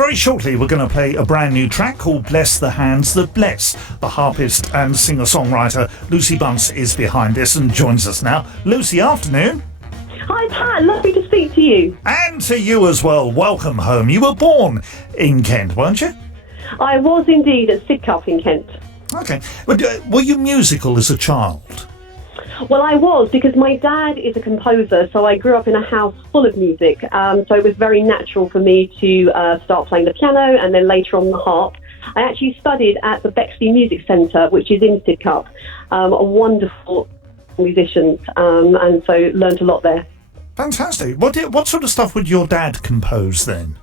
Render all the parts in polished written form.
very shortly we're going to play a brand new track called Bless the Hands That Bless. The harpist and singer-songwriter Lucy Bunce is behind this and joins us now. Lucy, afternoon. Hi Pat, lovely to speak to you. And to you as well. Welcome home. You were born in Kent, weren't you? I was indeed at Sidcup in Kent. Okay. Were you musical as a child? Well, I was, because my dad is a composer, so I grew up in a house full of music. So it was very natural for me to start playing the piano and then later on the harp. I actually studied at the Bexley Music Centre, which is in Sidcup, a wonderful musicians, and so learned a lot there. Fantastic. What sort of stuff would your dad compose then?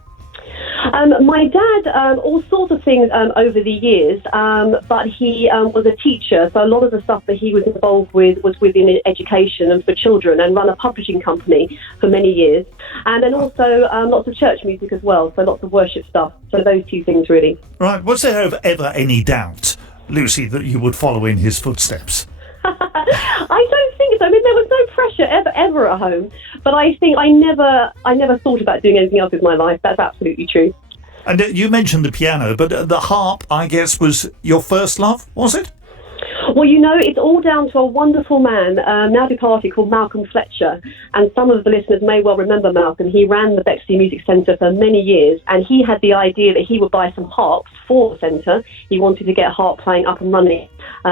My dad, all sorts of things over the years, but he was a teacher, so a lot of the stuff that he was involved with was within education and for children, and run a publishing company for many years. And then also lots of church music as well, so lots of worship stuff. So those two things really. Right. Was there ever any doubt, Lucy, that you would follow in his footsteps? I don't think so. I mean, there was no pressure ever at home, but I think I never thought about doing anything else with my life. That's absolutely true. And you mentioned the piano, but the harp, I guess, was your first love, was it? Well, you know, it's all down to a wonderful man, now departed, called Malcolm Fletcher. And some of the listeners may well remember Malcolm. He ran the Bexley Music Centre for many years, and he had the idea that he would buy some harps for the centre. He wanted to get harp playing up and running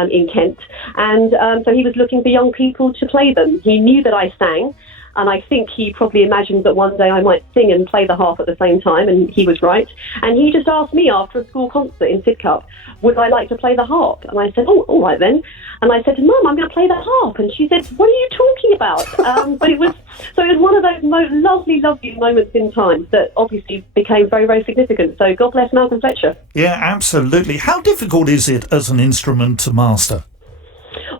in Kent. And so he was looking for young people to play them. He knew that I sang, and I think he probably imagined that one day I might sing and play the harp at the same time, and he was right. And he just asked me after a school concert in Sidcup, would I like to play the harp? And I said, oh, all right then. And I said to Mum, I'm going to play the harp. And she said, what are you talking about? But it was one of those lovely moments in time that obviously became very, very significant. So God bless Malcolm Fletcher. Yeah, absolutely. How difficult is it as an instrument to master?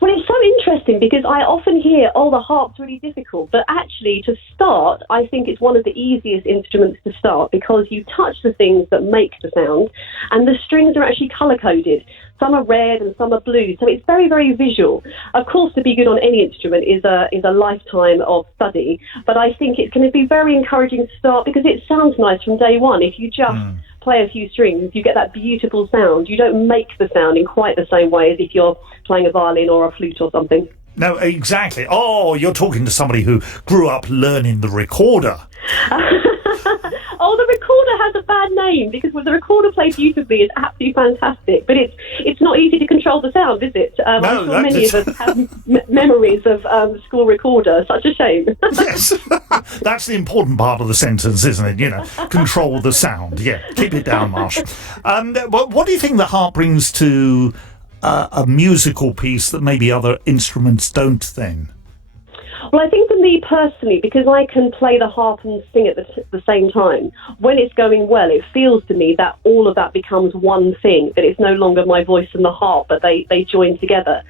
Well, it's so interesting because I often hear, the harp's really difficult. But actually, to start, I think it's one of the easiest instruments to start because you touch the things that make the sound, and the strings are actually colour-coded. Some are red and some are blue, so it's very, very visual. Of course, to be good on any instrument is a lifetime of study, but I think it's going to be very encouraging to start because it sounds nice from day one. If you just play a few strings, you get that beautiful sound. You don't make the sound in quite the same way as if you're playing a violin or a flute or something. No, exactly. Oh, you're talking to somebody who grew up learning the recorder. The recorder has a bad name because the recorder played beautifully is absolutely fantastic, but it's not easy to control the sound, is it? I'm sure many of us have memories of school recorder. Such a shame. Yes, that's the important part of the sentence, isn't it? You know, control the sound. Yeah, keep it down, Marsh. What do you think the harp brings to a musical piece that maybe other instruments don't then? Well, I think for me personally, because I can play the harp and sing at the same time, when it's going well, it feels to me that all of that becomes one thing, that it's no longer my voice and the harp, but they join together.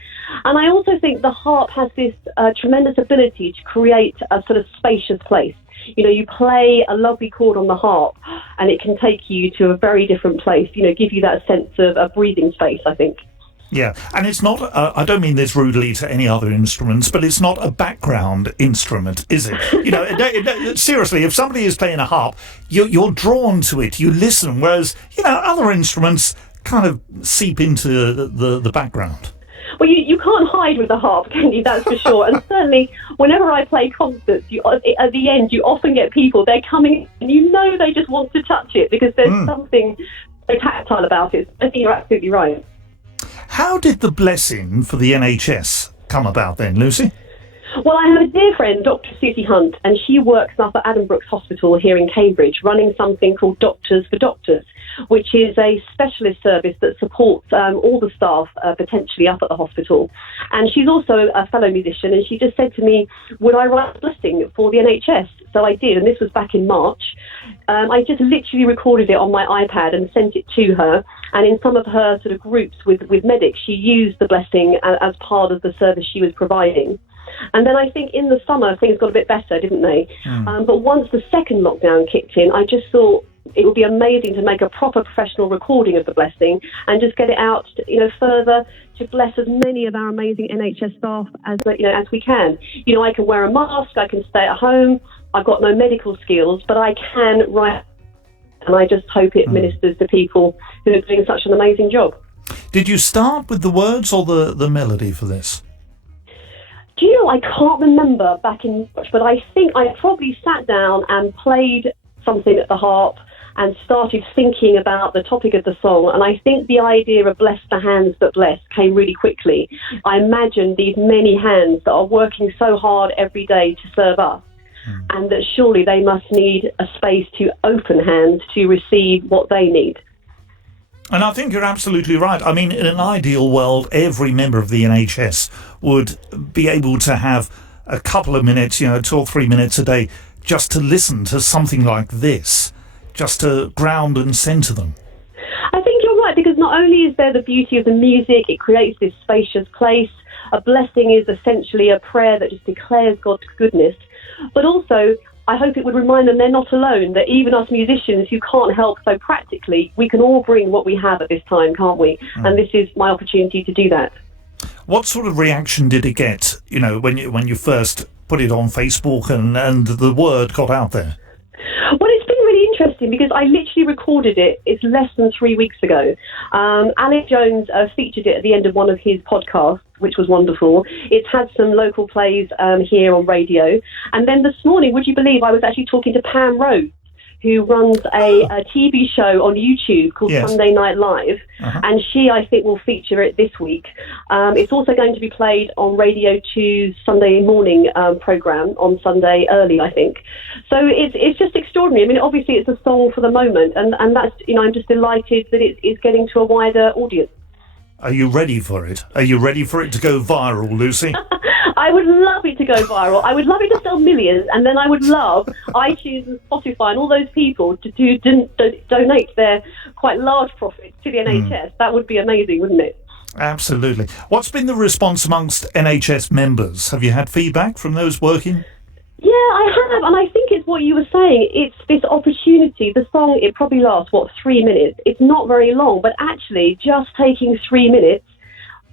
And I also think the harp has this tremendous ability to create a sort of spacious place. You know, you play a lovely chord on the harp and it can take you to a very different place, give you that sense of a breathing space, I think. Yeah, and it's not, I don't mean this rudely to any other instruments, but it's not a background instrument, is it? Seriously, if somebody is playing a harp, you're drawn to it, you listen, whereas, other instruments kind of seep into the background. Well, you can't hide with the harp, can you? That's for sure. And certainly, whenever I play concerts, at the end, you often get people, they're coming, and they just want to touch it because there's something so tactile about it. I think you're absolutely right. How did the blessing for the NHS come about then, Lucy? Well, I have a dear friend, Dr. Susie Hunt, and she works up at Addenbrooke's Hospital here in Cambridge, running something called Doctors for Doctors, which is a specialist service that supports all the staff potentially up at the hospital. And she's also a fellow musician, and she just said to me, would I write a blessing for the NHS? So I did, and this was back in March. I just literally recorded it on my iPad and sent it to her. And in some of her sort of groups with medics, she used the blessing as part of the service she was providing. And then I think in the summer, things got a bit better, didn't they? But once the second lockdown kicked in, I just thought it would be amazing to make a proper professional recording of the blessing and just get it out, further to bless as many of our amazing NHS staff as we can. I can wear a mask, I can stay at home, I've got no medical skills, but I can write And I just hope it ministers to people who are doing such an amazing job. Did you start with the words or the melody for this? Do you know, I can't remember back in March, but I think I probably sat down and played something at the harp and started thinking about the topic of the song. And I think the idea of bless the hands that bless came really quickly. I imagined these many hands that are working so hard every day to serve us, and that surely they must need a space to open hands to receive what they need. And I think you're absolutely right. I mean, in an ideal world, every member of the NHS would be able to have a couple of minutes, 2 or 3 minutes a day, just to listen to something like this, just to ground and centre them. I think you're right, because not only is there the beauty of the music, it creates this spacious place. A blessing is essentially a prayer that just declares God's goodness, but also I hope it would remind them they're not alone, that even us musicians who can't help so practically, we can all bring what we have at this time, can't we? And this is my opportunity to do that. What sort of reaction did it get, when you first put it on Facebook and the word got out there? Well, it's been really interesting because I literally recorded it. It's less than 3 weeks ago. Alex Jones featured it at the end of one of his podcasts, which was wonderful. It's had some local plays here on radio. And then this morning, would you believe, I was actually talking to Pam Rhodes, who runs a TV show on YouTube called Sunday Night Live. And she, I think, will feature it this week. It's also going to be played on Radio 2's Sunday morning programme on Sunday early, I think. So it's just extraordinary. I mean, obviously it's a song for the moment, and that's, I'm just delighted that it's getting to a wider audience. Are you ready for it? Are you ready for it to go viral, Lucy? I would love it to go viral. I would love it to sell millions, and then I would love iTunes and Spotify and all those people to donate their quite large profits to the NHS. That would be amazing, wouldn't it? Absolutely. What's been the response amongst NHS members? Have you had feedback from those working? Yeah, I have, and I think it's what you were saying. It's this opportunity. The song, it probably lasts, 3 minutes? It's not very long, but actually just taking 3 minutes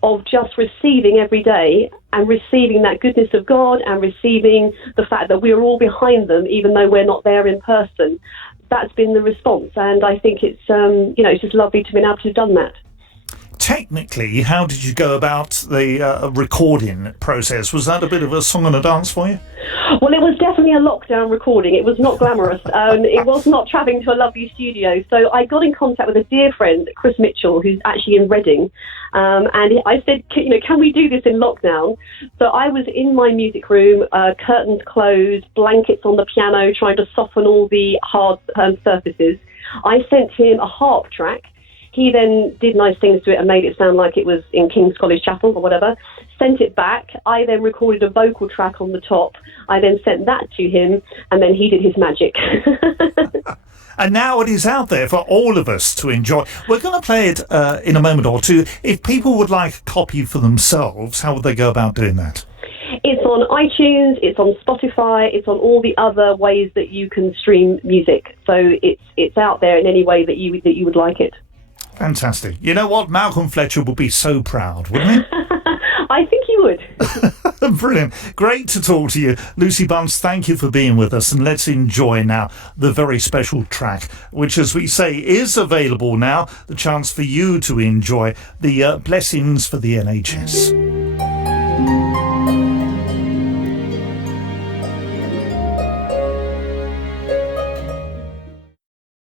of just receiving every day and receiving that goodness of God and receiving the fact that we're all behind them, even though we're not there in person. That's been the response, and I think it's it's just lovely to be able to have done that. Technically, how did you go about the recording process? Was that a bit of a song and a dance for you? Well, it was definitely a lockdown recording. It was not glamorous. It was not travelling to a lovely studio. So I got in contact with a dear friend, Chris Mitchell, who's actually in Reading. And I said, can we do this in lockdown? So I was in my music room, curtains closed, blankets on the piano, trying to soften all the hard surfaces. I sent him a harp track. He then did nice things to it and made it sound like it was in King's College Chapel or whatever, sent it back. I then recorded a vocal track on the top. I then sent that to him, and then he did his magic. And now it is out there for all of us to enjoy. We're going to play it in a moment or two. If people would like a copy for themselves, how would they go about doing that? It's on iTunes, it's on Spotify, it's on all the other ways that you can stream music. So it's out there in any way that you would like it. Fantastic. You know what? Malcolm Fletcher would be so proud, wouldn't he? I think he would. Brilliant. Great to talk to you. Lucy Bunce, thank you for being with us. And let's enjoy now the very special track, which, as we say, is available now. The chance for you to enjoy the blessings for the NHS.